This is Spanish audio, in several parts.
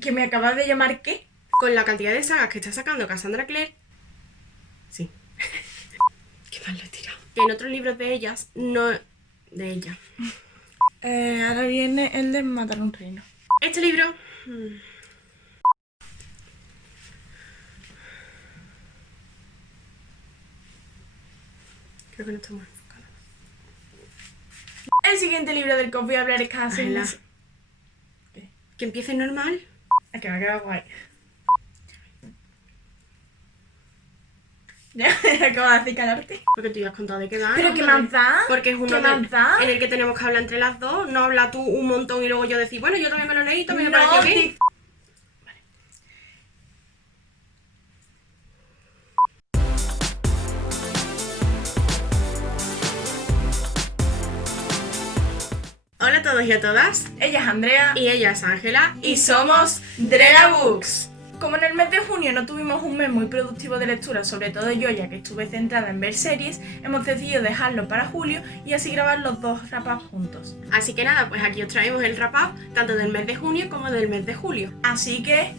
¿Que me acabas de llamar qué? Con la cantidad de sagas que está sacando Cassandra Clare, sí. Qué mal lo he tirado. Que en otros libros de ellas, no... de ella. Ahora viene el de matar un reino. Este libro... Creo que no estamos enfocados. El siguiente libro del que os voy a hablar es Ángela. Casi. Que empiece normal. Es que me ha quedado guay. Ya, acabo de acicalarte. Porque tú ya has contado de qué va. ¿Pero ¿no? qué más da? Porque es uno ¿Qué más da? en el que tenemos que hablar entre las dos. No habla tú un montón y luego yo decir, bueno, yo también me lo leí, también me pareció bien. sí. Hola a todos y a todas. Ella es Andrea. Y ella es Ángela. Y somos Drena Books. Como en el mes de junio no tuvimos un mes muy productivo de lectura, sobre todo yo, ya que estuve centrada en ver series, hemos decidido dejarlo para julio y así grabar los dos wrap-ups juntos. Así que nada, pues aquí os traemos el wrap-up tanto del mes de junio como del mes de julio. Así que,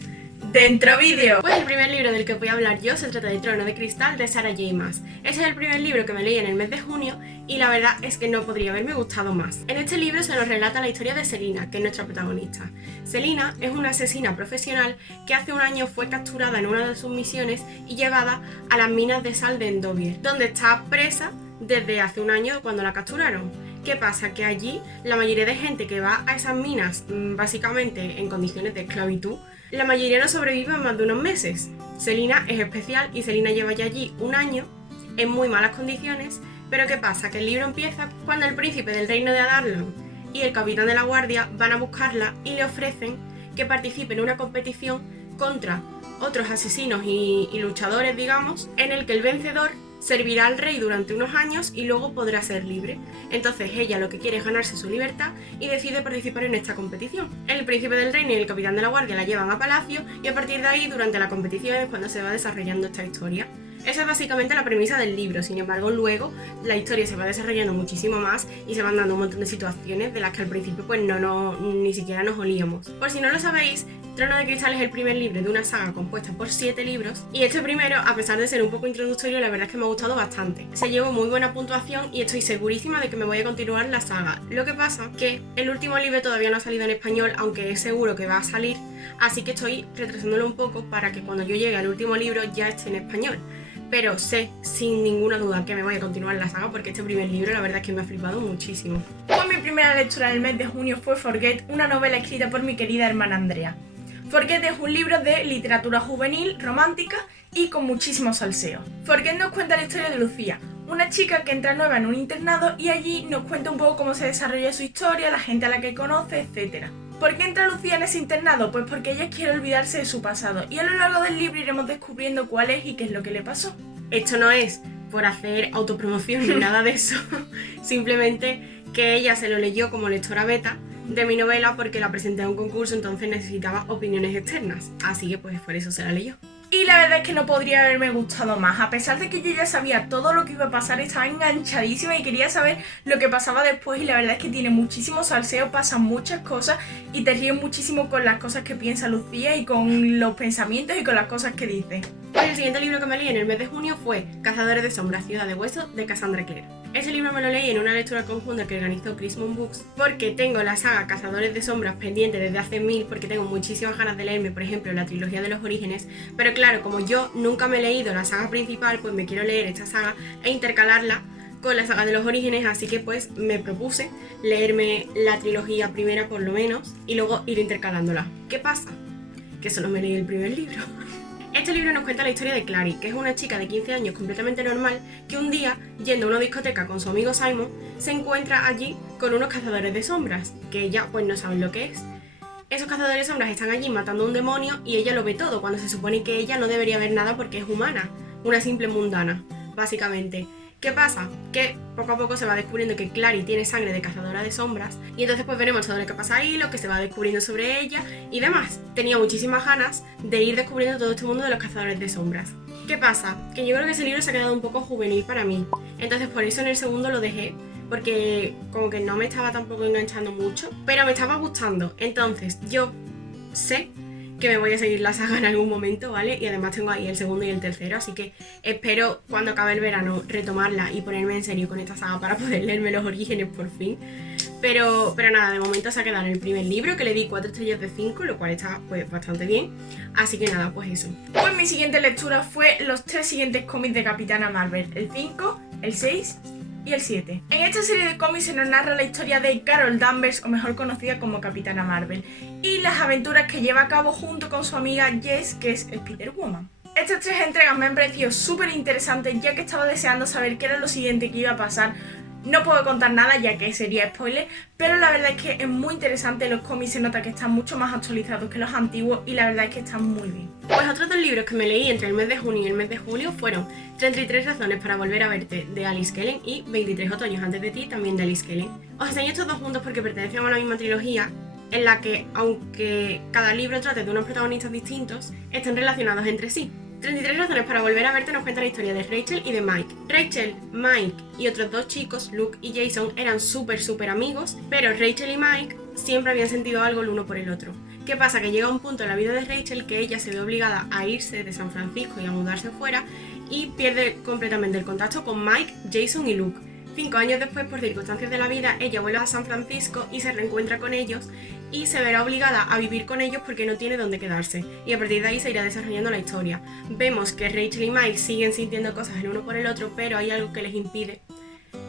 ¡dentro vídeo! Pues el primer libro del que voy a hablar yo se trata de Trono de Cristal de Sarah J. Maas. Ese es el primer libro que me leí en el mes de junio y la verdad es que no podría haberme gustado más. En este libro se nos relata la historia de Selina, que es nuestra protagonista. Selina es una asesina profesional que hace un año fue capturada en una de sus misiones y llevada a las minas de sal de Endovier, donde está presa desde hace un año cuando la capturaron. ¿Qué pasa? Que allí la mayoría de gente que va a esas minas, básicamente en condiciones de esclavitud, la mayoría no sobrevive en más de unos meses. Selina es especial y Selina lleva ya allí un año en muy malas condiciones, pero ¿qué pasa? Que el libro empieza cuando el príncipe del reino de Adarlan y el capitán de la guardia van a buscarla y le ofrecen que participe en una competición contra otros asesinos y luchadores, digamos, en el que el vencedor servirá al rey durante unos años y luego podrá ser libre. Entonces ella lo que quiere es ganarse su libertad y decide participar en esta competición. El príncipe del reino y el capitán de la guardia la llevan a palacio y a partir de ahí, durante la competición, es cuando se va desarrollando esta historia. Esa es básicamente la premisa del libro, sin embargo luego la historia se va desarrollando muchísimo más y se van dando un montón de situaciones de las que al principio pues ni siquiera nos olíamos. Por si no lo sabéis, Trono de Cristal es el primer libro de una saga compuesta por 7 libros y este primero, a pesar de ser un poco introductorio, la verdad es que me ha gustado bastante. Se llevó muy buena puntuación y estoy segurísima de que me voy a continuar la saga. Lo que pasa que el último libro todavía no ha salido en español, aunque es seguro que va a salir, así que estoy retrasándolo un poco para que cuando yo llegue al último libro ya esté en español. Pero sé sin ninguna duda que me voy a continuar la saga porque este primer libro la verdad es que me ha flipado muchísimo. Pues mi primera lectura del mes de junio fue Forget, una novela escrita por mi querida hermana Andrea. Forget es un libro de literatura juvenil, romántica y con muchísimo salseo. Forget nos cuenta la historia de Lucía, una chica que entra nueva en un internado y allí nos cuenta un poco cómo se desarrolla su historia, la gente a la que conoce, etc. ¿Por qué entra Lucía en ese internado? Pues porque ella quiere olvidarse de su pasado y a lo largo del libro iremos descubriendo cuál es y qué es lo que le pasó. Esto no es por hacer autopromoción ni nada de eso, simplemente que ella se lo leyó como lectora beta de mi novela porque la presenté a un concurso, entonces necesitaba opiniones externas, así que pues por eso se la leyó. Y la verdad es que no podría haberme gustado más, a pesar de que yo ya sabía todo lo que iba a pasar, estaba enganchadísima y quería saber lo que pasaba después y la verdad es que tiene muchísimo salseo, pasan muchas cosas y te ríes muchísimo con las cosas que piensa Lucía y con los pensamientos y con las cosas que dice. Pues el siguiente libro que me leí en el mes de junio fue Cazadores de Sombras, Ciudad de Hueso, de Cassandra Clare. Ese libro me lo leí en una lectura conjunta que organizó Chris Moon Books porque tengo la saga Cazadores de Sombras pendiente desde hace 1000 porque tengo muchísimas ganas de leerme, por ejemplo, la trilogía de los orígenes, pero claro, como yo nunca me he leído la saga principal, pues me quiero leer esta saga e intercalarla con la saga de los orígenes, así que pues me propuse leerme la trilogía primera por lo menos y luego ir intercalándola. ¿Qué pasa? Que solo me leí el primer libro. Este libro nos cuenta la historia de Clary, que es una chica de 15 años completamente normal que un día, yendo a una discoteca con su amigo Simon, se encuentra allí con unos cazadores de sombras, que ella pues no sabe lo que es. Esos cazadores de sombras están allí matando a un demonio y ella lo ve todo, cuando se supone que ella no debería ver nada porque es humana, una simple mundana, básicamente. ¿Qué pasa? Que poco a poco se va descubriendo que Clary tiene sangre de cazadora de sombras y entonces pues veremos todo lo que pasa ahí, lo que se va descubriendo sobre ella y demás. Tenía muchísimas ganas de ir descubriendo todo este mundo de los cazadores de sombras. ¿Qué pasa? Que yo creo que ese libro se ha quedado un poco juvenil para mí, entonces por eso en el segundo lo dejé, porque como que no me estaba tampoco enganchando mucho, pero me estaba gustando. Entonces yo sé que me voy a seguir la saga en algún momento, ¿vale? Y además tengo ahí el segundo y el tercero, así que espero cuando acabe el verano retomarla y ponerme en serio con esta saga para poder leerme los orígenes por fin. Pero nada, de momento se ha quedado en el primer libro, que le di 4 estrellas de 5, lo cual está pues bastante bien. Así que nada, pues eso. Pues mi siguiente lectura fue los 3 siguientes cómics de Capitana Marvel, el 5, el 6 y el 7. En esta serie de cómics se nos narra la historia de Carol Danvers, o mejor conocida como Capitana Marvel, y las aventuras que lleva a cabo junto con su amiga Jess, que es Spider-Woman. Estas 3 entregas me han parecido súper interesantes, ya que estaba deseando saber qué era lo siguiente que iba a pasar. No puedo contar nada ya que sería spoiler, pero la verdad es que es muy interesante. Los cómics se nota que están mucho más actualizados que los antiguos y la verdad es que están muy bien. Pues otros 2 libros que me leí entre el mes de junio y el mes de julio fueron 33 razones para volver a verte, de Alice Kellen, y 23 otoños antes de ti, también de Alice Kellen. Os enseño estos 2 juntos porque pertenecen a la misma trilogía, en la que, aunque cada libro trate de unos protagonistas distintos, están relacionados entre sí. 33 razones para volver a verte nos cuenta la historia de Rachel y de Mike. Rachel, Mike y otros 2 chicos, Luke y Jason, eran súper amigos, pero Rachel y Mike siempre habían sentido algo el uno por el otro. ¿Qué pasa? Que llega un punto en la vida de Rachel que ella se ve obligada a irse de San Francisco y a mudarse fuera y pierde completamente el contacto con Mike, Jason y Luke. 5 años después, por circunstancias de la vida, ella vuelve a San Francisco y se reencuentra con ellos y se verá obligada a vivir con ellos porque no tiene dónde quedarse, y a partir de ahí se irá desarrollando la historia. Vemos que Rachel y Mike siguen sintiendo cosas el uno por el otro, pero hay algo que les impide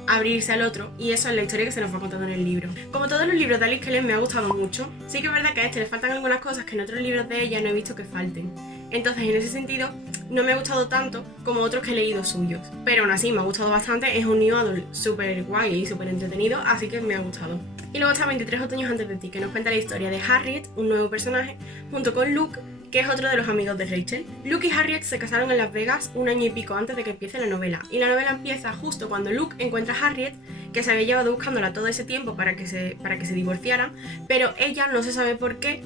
abrirse al otro, y eso es la historia que se nos va contando en el libro. Como todos los libros de Alice Kellen, me ha gustado mucho. Sí que es verdad que a este le faltan algunas cosas que en otros libros de ella no he visto que falten. Entonces, en ese sentido, no me ha gustado tanto como otros que he leído suyos. Pero aún así, me ha gustado bastante. Es un new adult súper guay y súper entretenido, así que me ha gustado. Y luego está 23 otoños antes de ti, que nos cuenta la historia de Harriet, un nuevo personaje, junto con Luke, que es otro de los amigos de Rachel. Luke y Harriet se casaron en Las Vegas 1 año y pico antes de que empiece la novela. Y la novela empieza justo cuando Luke encuentra a Harriet, que se había llevado buscándola todo ese tiempo para que se divorciaran, pero ella, no se sabe por qué,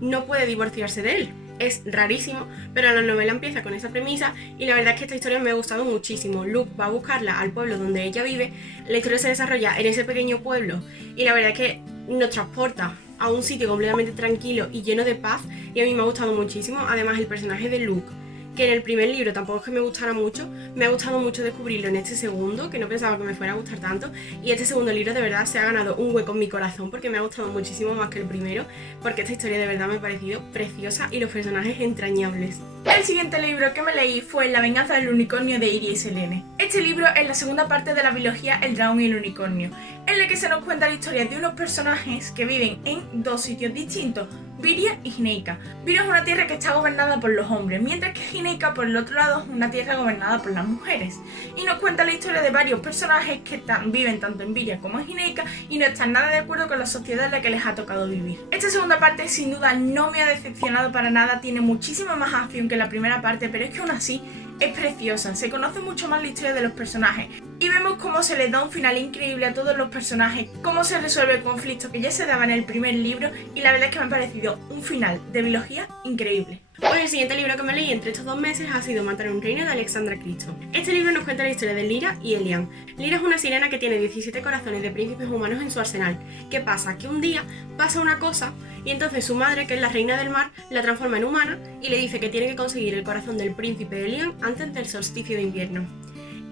no puede divorciarse de él. Es rarísimo, pero la novela empieza con esa premisa y la verdad es que esta historia me ha gustado muchísimo. Luke va a buscarla al pueblo donde ella vive, la historia se desarrolla en ese pequeño pueblo y la verdad es que nos transporta a un sitio completamente tranquilo y lleno de paz, y a mí me ha gustado muchísimo. Además, el personaje de Luke, que en el primer libro tampoco es que me gustara mucho, me ha gustado mucho descubrirlo en este segundo, que no pensaba que me fuera a gustar tanto, y este segundo libro de verdad se ha ganado un hueco en mi corazón porque me ha gustado muchísimo más que el primero, porque esta historia de verdad me ha parecido preciosa y los personajes entrañables. El siguiente libro que me leí fue La venganza del unicornio de Iris y Selene. Este libro es la segunda parte de la biología El dragón y el unicornio, en la que se nos cuenta la historia de unos personajes que viven en 2 sitios distintos, Viria y Gineika. Viria es una tierra que está gobernada por los hombres, mientras que Gineika, por el otro lado, es una tierra gobernada por las mujeres. Y nos cuenta la historia de varios personajes que viven tanto en Viria como en Gineika y no están nada de acuerdo con la sociedad en la que les ha tocado vivir. Esta segunda parte sin duda no me ha decepcionado para nada, tiene muchísima más acción que la primera parte, pero es que aún así es preciosa, se conoce mucho más la historia de los personajes y vemos cómo se les da un final increíble a todos los personajes, cómo se resuelve el conflicto que ya se daba en el primer libro, y la verdad es que me ha parecido un final de biología increíble. Pues el siguiente libro que me leí entre estos 2 meses ha sido Matar un reino, de Alexandra Crichton. Este libro nos cuenta la historia de Lyra y Elian. Lyra es una sirena que tiene 17 corazones de príncipes humanos en su arsenal. ¿Qué pasa? Que un día pasa una cosa y entonces su madre, que es la reina del mar, la transforma en humana y le dice que tiene que conseguir el corazón del príncipe Elian antes del solsticio de invierno.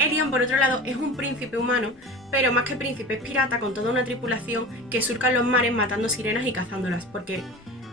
Elian, por otro lado, es un príncipe humano, pero más que príncipe es pirata con toda una tripulación que surca los mares matando sirenas y cazándolas, porque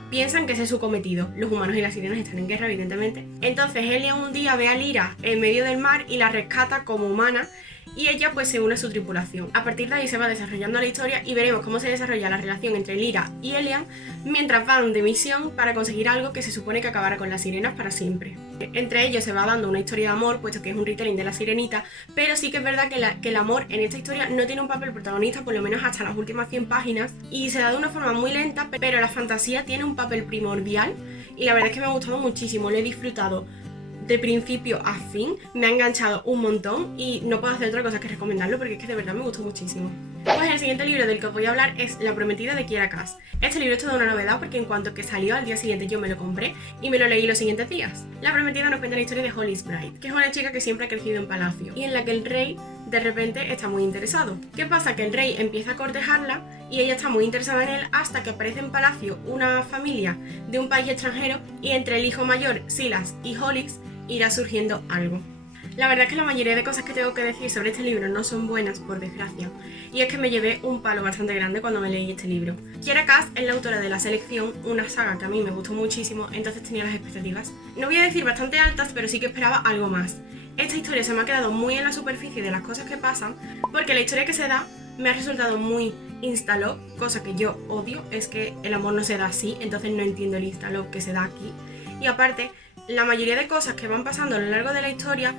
piensan que ese es su cometido. Los humanos y las sirenas están en guerra, evidentemente. Entonces Elian un día ve a Lyra en medio del mar y la rescata como humana, y ella pues se une a su tripulación. A partir de ahí se va desarrollando la historia y veremos cómo se desarrolla la relación entre Lyra y Elian mientras van de misión para conseguir algo que se supone que acabará con las sirenas para siempre. Entre ellos se va dando una historia de amor, puesto que es un retelling de La Sirenita, pero sí que es verdad que el amor en esta historia no tiene un papel protagonista, por lo menos hasta las últimas 100 páginas, y se da de una forma muy lenta, pero la fantasía tiene un papel primordial y la verdad es que me ha gustado muchísimo, lo he disfrutado de principio a fin, me ha enganchado un montón y no puedo hacer otra cosa que recomendarlo porque es que de verdad me gustó muchísimo. Pues el siguiente libro del que os voy a hablar es La prometida, de Kiera Cass. Este libro es toda una novedad porque en cuanto que salió al día siguiente yo me lo compré y me lo leí los siguientes días. La prometida nos cuenta la historia de Hollis Bright, que es una chica que siempre ha crecido en palacio y en la que el rey de repente está muy interesado. ¿Qué pasa? Que el rey empieza a cortejarla y ella está muy interesada en él hasta que aparece en palacio una familia de un país extranjero y entre el hijo mayor, Silas, y Hollis irá surgiendo algo. La verdad es que la mayoría de cosas que tengo que decir sobre este libro no son buenas, por desgracia, y es que me llevé un palo bastante grande cuando me leí este libro. Kiera Cass es la autora de La Selección, una saga que a mí me gustó muchísimo, entonces tenía las expectativas, no voy a decir bastante altas, pero sí que esperaba algo más. Esta historia se me ha quedado muy en la superficie de las cosas que pasan, porque la historia que se da me ha resultado muy instalop, cosa que yo odio, es que el amor no se da así, entonces no entiendo el instalop que se da aquí. Y aparte, la mayoría de cosas que van pasando a lo largo de la historia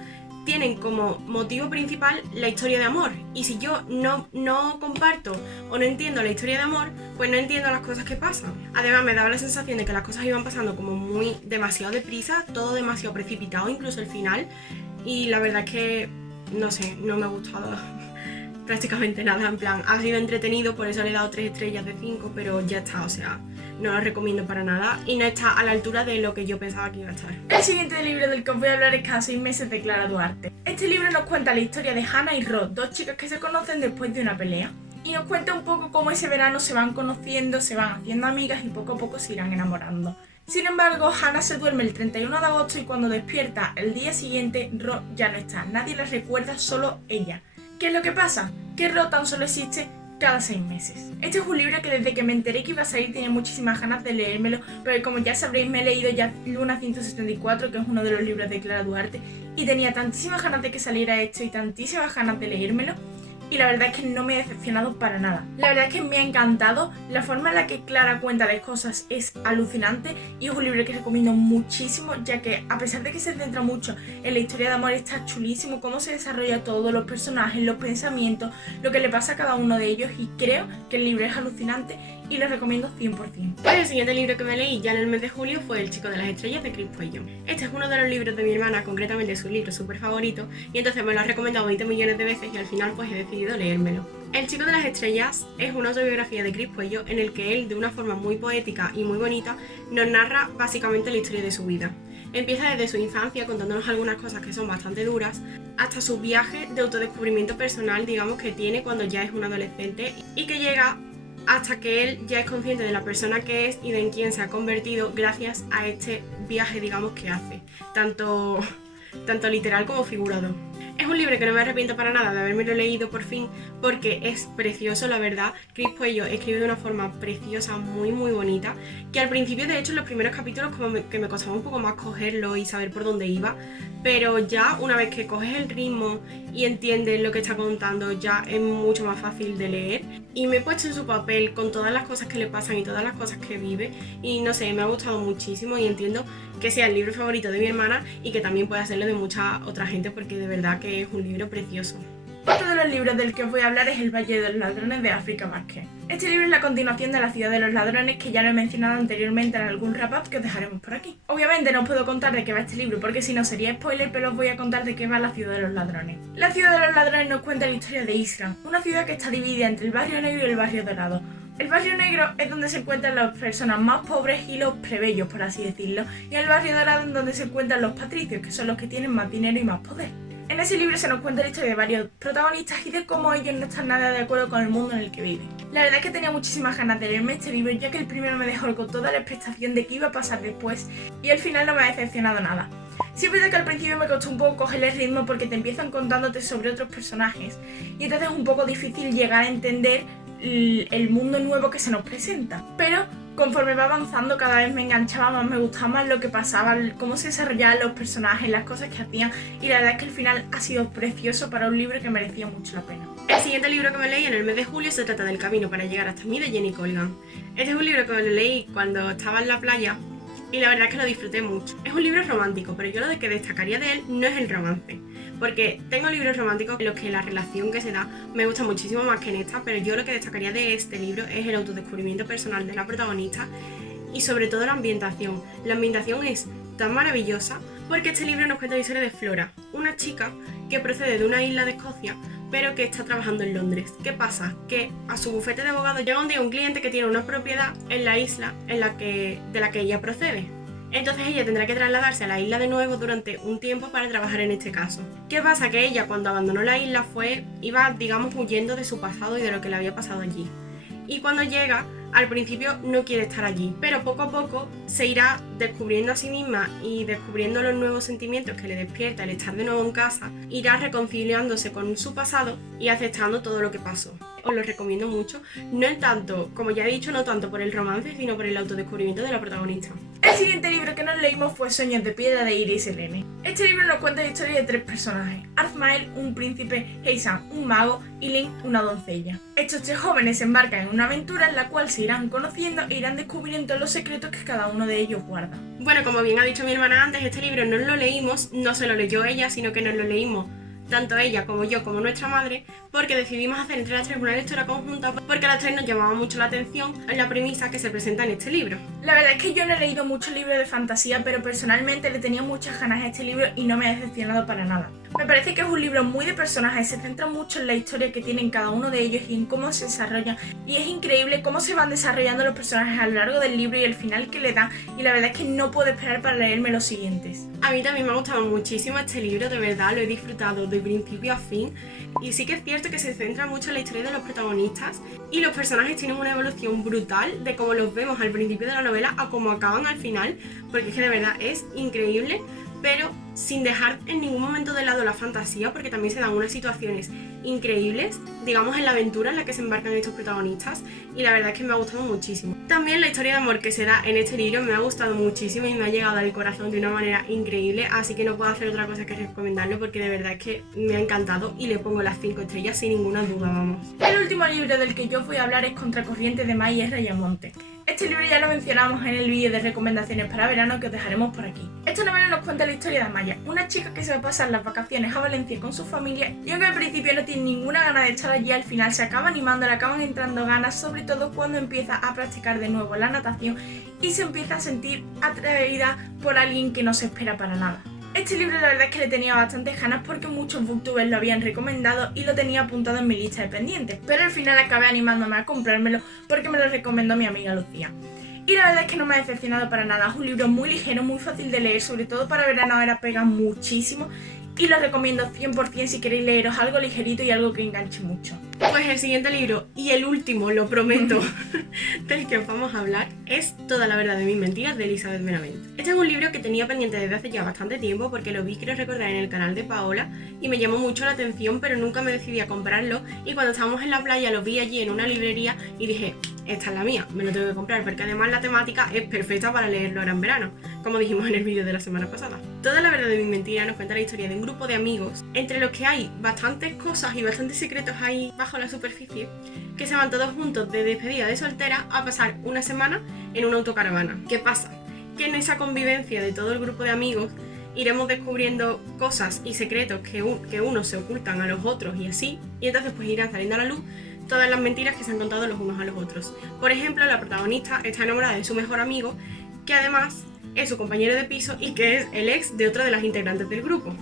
tienen como motivo principal la historia de amor, y si yo no comparto o no entiendo la historia de amor, pues no entiendo las cosas que pasan. Además me daba la sensación de que las cosas iban pasando como muy demasiado deprisa, todo demasiado precipitado, incluso el final, y la verdad es que no sé, no me ha gustado prácticamente nada. En plan, ha sido entretenido, por eso le he dado 3 estrellas de 5, pero ya está, o sea, no lo recomiendo para nada y no está a la altura de lo que yo pensaba que iba a estar. El siguiente libro del que os voy a hablar es Cada 6 meses de Clara Duarte. Este libro nos cuenta la historia de Hannah y Rod, dos chicas que se conocen después de una pelea. Y nos cuenta un poco cómo ese verano se van conociendo, se van haciendo amigas y poco a poco se irán enamorando. Sin embargo, Hannah se duerme el 31 de agosto y cuando despierta el día siguiente, Rod ya no está. Nadie la recuerda, solo ella. ¿Qué es lo que pasa? Que Rod tan solo existe cada 6 meses. Este es un libro que desde que me enteré que iba a salir tenía muchísimas ganas de leérmelo, pero como ya sabréis me he leído ya Luna 174, que es uno de los libros de Clara Duarte, y tenía tantísimas ganas de que saliera esto y tantísimas ganas de leérmelo, y la verdad es que no me he decepcionado para nada. La verdad es que me ha encantado, la forma en la que Clara cuenta las cosas es alucinante y es un libro que recomiendo muchísimo, ya que a pesar de que se centra mucho en la historia de amor, está chulísimo cómo se desarrolla todo, los personajes, los pensamientos, lo que le pasa a cada uno de ellos, y creo que el libro es alucinante y lo recomiendo 100%. Pues el siguiente libro que me leí ya en el mes de julio fue El chico de las estrellas de Chris Puello. Este es uno de los libros de mi hermana, concretamente su libro súper favorito, y entonces me lo ha recomendado 20 millones de veces y al final pues he decidido leérmelo. El chico de las estrellas es una autobiografía de Chris Puello en el que él, de una forma muy poética y muy bonita, nos narra básicamente la historia de su vida. Empieza desde su infancia contándonos algunas cosas que son bastante duras, hasta su viaje de autodescubrimiento personal, digamos, que tiene cuando ya es un adolescente y que llega hasta que él ya es consciente de la persona que es y de en quién se ha convertido gracias a este viaje, digamos, que hace, tanto literal como figurado. Es un libro que no me arrepiento para nada de habérmelo leído por fin, porque es precioso, la verdad. Chris Puello escribe de una forma preciosa, muy muy bonita, que al principio, de hecho, en los primeros capítulos que me costaba un poco más cogerlo y saber por dónde iba, pero ya una vez que coges el ritmo y entiendes lo que está contando, ya es mucho más fácil de leer, y me he puesto en su papel con todas las cosas que le pasan y todas las cosas que vive, y no sé, me ha gustado muchísimo y entiendo que sea el libro favorito de mi hermana y que también pueda serlo de mucha otra gente, porque de verdad que es un libro precioso. Otro de los libros del que os voy a hablar es El Valle de los Ladrones de África Márquez. Este libro es la continuación de La Ciudad de los Ladrones, que ya lo he mencionado anteriormente en algún wrap-up que os dejaremos por aquí. Obviamente no os puedo contar de qué va este libro porque si no sería spoiler, pero os voy a contar de qué va La Ciudad de los Ladrones. La Ciudad de los Ladrones nos cuenta la historia de Isra, una ciudad que está dividida entre el barrio negro y el barrio dorado. El barrio negro es donde se encuentran las personas más pobres y los plebeyos, por así decirlo, y el barrio dorado es donde se encuentran los patricios, que son los que tienen más dinero y más poder. En ese libro se nos cuenta la historia de varios protagonistas y de cómo ellos no están nada de acuerdo con el mundo en el que viven. La verdad es que tenía muchísimas ganas de leerme este libro, ya que el primero me dejó con toda la expectación de qué iba a pasar después y al final no me ha decepcionado nada. Sí es verdad que al principio me costó un poco coger el ritmo porque te empiezan contándote sobre otros personajes y entonces es un poco difícil llegar a entender el mundo nuevo que se nos presenta, pero conforme va avanzando cada vez me enganchaba más, me gustaba más lo que pasaba, cómo se desarrollaban los personajes, las cosas que hacían, y la verdad es que el final ha sido precioso para un libro que merecía mucho la pena. El siguiente libro que me leí en el mes de julio se trata del camino para llegar hasta mí, de Jenny Colgan. Este es un libro que me lo leí cuando estaba en la playa y la verdad es que lo disfruté mucho. Es un libro romántico, pero yo lo que destacaría de él no es el romance, porque tengo libros románticos en los que la relación que se da me gusta muchísimo más que en esta, pero yo lo que destacaría de este libro es el autodescubrimiento personal de la protagonista y sobre todo la ambientación. La ambientación es tan maravillosa porque este libro nos cuenta la historia de Flora, una chica que procede de una isla de Escocia pero que está trabajando en Londres. ¿Qué pasa? Que a su bufete de abogados llega un día un cliente que tiene una propiedad en la isla de la que ella procede. Entonces ella tendrá que trasladarse a la isla de nuevo durante un tiempo para trabajar en este caso. ¿Qué pasa? Que ella cuando abandonó la isla iba, digamos, huyendo de su pasado y de lo que le había pasado allí. Y cuando llega, al principio no quiere estar allí, pero poco a poco se irá descubriendo a sí misma y descubriendo los nuevos sentimientos que le despierta el estar de nuevo en casa, irá reconciliándose con su pasado y aceptando todo lo que pasó. Os lo recomiendo mucho, no en tanto, como ya he dicho, no tanto por el romance, sino por el autodescubrimiento de la protagonista. El siguiente libro que nos leímos fue Sueños de piedra de Iris Helene. Este libro nos cuenta la historia de 3 personajes: Arthmael, un príncipe, Heisam, un mago, y Lynn, una doncella. Estos 3 jóvenes se embarcan en una aventura en la cual se irán conociendo e irán descubriendo los secretos que cada uno de ellos guarda. Bueno, como bien ha dicho mi hermana antes, este libro no lo leímos, no se lo leyó ella, sino que nos lo leímos tanto ella como yo, como nuestra madre, porque decidimos hacer entre las 3 una lectura conjunta porque a las 3 nos llamaba mucho la atención la premisa que se presenta en este libro. La verdad es que yo no he leído muchos libros de fantasía, pero personalmente le tenía muchas ganas a este libro y no me ha decepcionado para nada. Me parece que es un libro muy de personajes, se centra mucho en la historia que tienen cada uno de ellos y en cómo se desarrollan, y es increíble cómo se van desarrollando los personajes a lo largo del libro y el final que le dan, y la verdad es que no puedo esperar para leerme los siguientes. A mí también me ha gustado muchísimo este libro, de verdad, lo he disfrutado de principio a fin, y sí que es cierto que se centra mucho en la historia de los protagonistas y los personajes tienen una evolución brutal de cómo los vemos al principio de la novela a cómo acaban al final, porque es que de verdad es increíble, pero sin dejar en ningún momento de lado la fantasía, porque también se dan unas situaciones increíbles, digamos, en la aventura en la que se embarcan estos protagonistas, y la verdad es que me ha gustado muchísimo. También la historia de amor que se da en este libro me ha gustado muchísimo y me ha llegado al corazón de una manera increíble, así que no puedo hacer otra cosa que recomendarlo porque de verdad es que me ha encantado y le pongo las 5 estrellas sin ninguna duda, vamos. El último libro del que yo voy a hablar es Contracorriente de Maya Rayamonte. Este libro ya lo mencionamos en el vídeo de recomendaciones para verano que os dejaremos por aquí. Esta novela nos cuenta la historia de Amaya, una chica que se va a pasar las vacaciones a Valencia con su familia y aunque al principio no tiene ninguna gana de estar allí, al final se acaba animando, le acaban entrando ganas, sobre todo cuando empieza a practicar de nuevo la natación y se empieza a sentir atraída por alguien que no se espera para nada. Este libro la verdad es que le tenía bastantes ganas porque muchos booktubers lo habían recomendado y lo tenía apuntado en mi lista de pendientes, pero al final acabé animándome a comprármelo porque me lo recomendó mi amiga Lucía. Y la verdad es que no me ha decepcionado para nada, es un libro muy ligero, muy fácil de leer, sobre todo para verano ahora pega muchísimo y lo recomiendo 100% si queréis leeros algo ligerito y algo que enganche mucho. Pues el siguiente libro, y el último, lo prometo, del que os vamos a hablar, es Toda la verdad de mis mentiras de Elizabeth Benavent. Este es un libro que tenía pendiente desde hace ya bastante tiempo porque lo vi, quiero recordar, en el canal de Paola y me llamó mucho la atención, pero nunca me decidí a comprarlo, y cuando estábamos en la playa lo vi allí en una librería y dije, esta es la mía, me lo tengo que comprar porque además la temática es perfecta para leerlo ahora en verano, como dijimos en el vídeo de la semana pasada. Toda la verdad de mis mentiras nos cuenta la historia de un grupo de amigos entre los que hay bastantes cosas y bastantes secretos ahí bajo la superficie, que se van todos juntos de despedida de soltera a pasar una semana en una autocaravana. ¿Qué pasa? Que en esa convivencia de todo el grupo de amigos iremos descubriendo cosas y secretos que unos se ocultan a los otros y así, y entonces pues irán saliendo a la luz todas las mentiras que se han contado los unos a los otros. Por ejemplo, la protagonista está enamorada de su mejor amigo, que además es su compañero de piso y que es el ex de otra de las integrantes del grupo.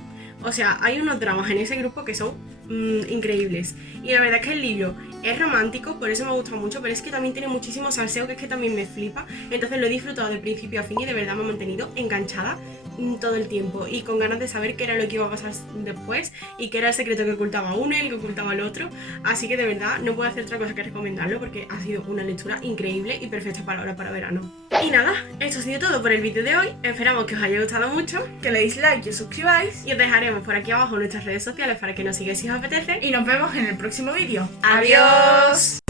O sea, hay unos dramas en ese grupo que son increíbles. Y la verdad es que el libro es romántico, por eso me gusta mucho, pero es que también tiene muchísimo salseo, que es que también me flipa. Entonces lo he disfrutado de principio a fin y de verdad me ha mantenido enganchada todo el tiempo y con ganas de saber qué era lo que iba a pasar después y qué era el secreto que ocultaba uno y el que ocultaba el otro. Así que de verdad no puedo hacer otra cosa que recomendarlo porque ha sido una lectura increíble y perfecta para ahora, para verano. Y nada, esto ha sido todo por el vídeo de hoy. Esperamos que os haya gustado mucho, Que le deis like y os suscribáis y os dejaremos por aquí abajo nuestras redes sociales para que nos sigáis si os apetece. y nos vemos en el próximo vídeo. ¡Adiós!